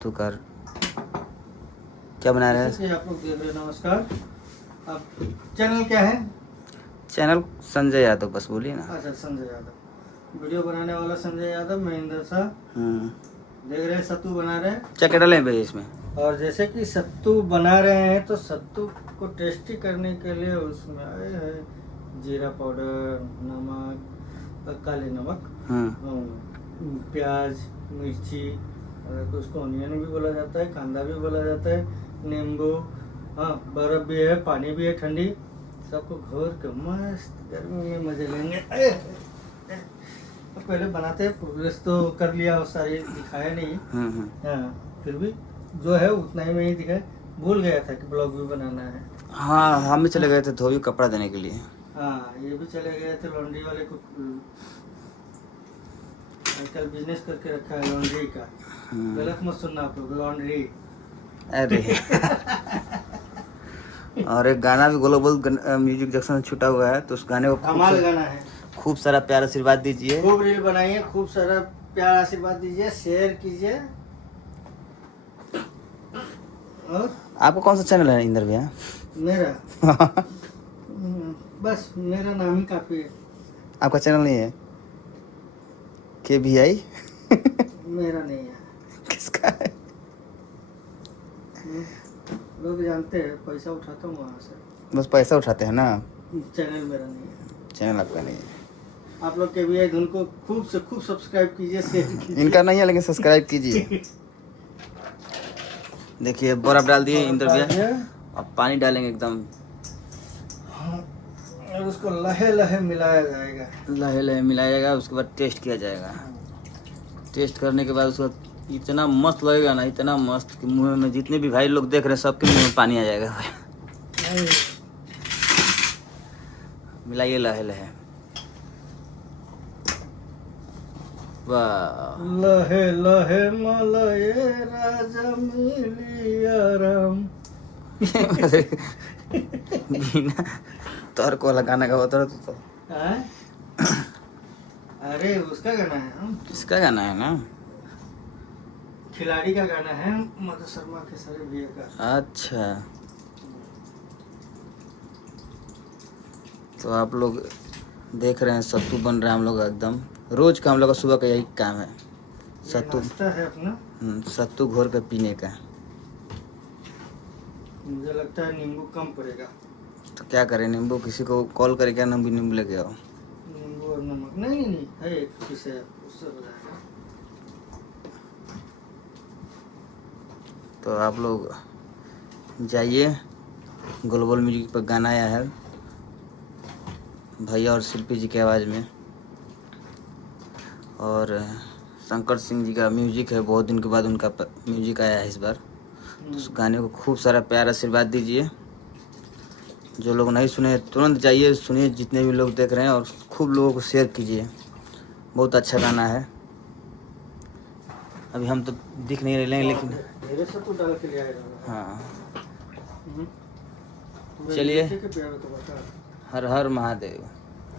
तो कर क्या बना रहे हैं? आप लोग देख रहे हैं। नमस्कार। अब चैनल क्या है? चैनल संजय यादव, बस बोलिए ना। अच्छा, संजय यादव। वीडियो बनाने वाला संजय यादव, महेंद्र शाह। देख रहे हैं सत्तू बना रहे हैं। क्या क्या डालें भाई इसमें? और जैसे कि सत्तू बना रहे हैं तो सत्तू को टेस्टी करने के लिए उसमें आए है जीरा पाउडर, नमक, काले नमक, प्याज, मिर्ची, और उसको ऑनियन भी बोला जाता है, कांदा भी बोला जाता है, नींबू, हाँ, बर्फ भी है, पानी भी है ठंडी। सबको घोर के मस्त गर्मी में मजे लेंगे। तो पहले बनाते प्रोग्रेस तो कर लिया और सारी दिखाया नहीं। हाँ, फिर भी जो है उतना ही में ही दिखाया। भूल गया था कि ब्लॉग भी बनाना है। हाँ, हम भी चले गए थे धोबी कपड़ा देने के लिए। हाँ, ये भी चले गए थे लॉन्ड्री वाले को। आजकल बिजनेस करके रखा है लॉन्ड्री का। गलत मत सुनना आप लोग, लॉन्ड्री। अरे और एक गाना भी ग्लोबल म्यूजिक जंक्शन छूटा हुआ है, तो उस गाने को कमाल गाना है। खूब सारा प्यार आशीर्वाद दीजिए। खूब रील बनाइए, खूब सारा प्यार आशीर्वाद दीजिए, शेयर कीजिए। और आपका कौन सा चैनल है इंदर भैया? मेरा बस मेरा नाम ही काफी है। आपका चैनल नहीं है? KVI मेरा नहीं है। किसका है? लोग जानते हैं, पैसा उठाता हूँ वहाँ से। बस पैसा उठाते हैं ना? चैनल मेरा नहीं है। चैनल आपका नहीं है? आप लोग KVI धुन को खूब से खूब सब्सक्राइब कीजिए, शेयर कीजिए। इनका नहीं है लेकिन सब्सक्राइब कीजिए। देखिए बर्फ डाल दिए इंदर भैया, अब पानी डालेंगे एकदम। और उसको लहे लहे मिलाया जाएगा। लहे लहे मिलाया जाएगा, उसके बाद टेस्ट किया जाएगा। टेस्ट करने के बाद उसका इतना मस्त लगेगा ना, इतना मस्त कि मुंह में जितने भी भाई लोग देख रहे हैं सबके मुंह में पानी आ जाएगा। मिलाइए लहे लहे। वाह, लहे लहे मलये राजा मिलिया राम। बिना तर्क वाला गाना का होता तो। अरे उसका गाना है, इसका गाना है ना? खिलाड़ी का गाना है, मधु शर्मा के सारे भैया का। अच्छा, तो आप लोग देख रहे हैं सत्तू बन रहा है हम लोग एकदम रोज का, हम लोग का सुबह का यही काम है, सत्तू। नाश्ता है अपना। सत्तू घोर के पीने का। मुझे लगता है नींबू कम पड़ेगा। तो क्या करें, नींबू किसी को कॉल करके क्या नींबू लेके आओ? नींबू और नमक नहीं नहीं है, एक पीस है, उससे हो जाएगा। तो आप लोग जाइए, ग्लोबल म्यूजिक पर गाना आया है भैया और शिल्पी जी की आवाज़ में, और शंकर सिंह जी का म्यूजिक है। बहुत दिन के बाद उनका म्यूजिक आया है इस बार, तो उस गाने को खूब सारा प्यार आशीर्वाद दीजिए। जो लोग नहीं सुने तुरंत जाइए सुनिए, जितने भी लोग देख रहे हैं, और खूब लोगों को शेयर कीजिए। बहुत अच्छा गाना है। अभी हम तो दिख नहीं रहे लेकिन ढेरे सत्तू डाल के ले आएगा। हाँ, चलिए, तो बता। हर हर महादेव।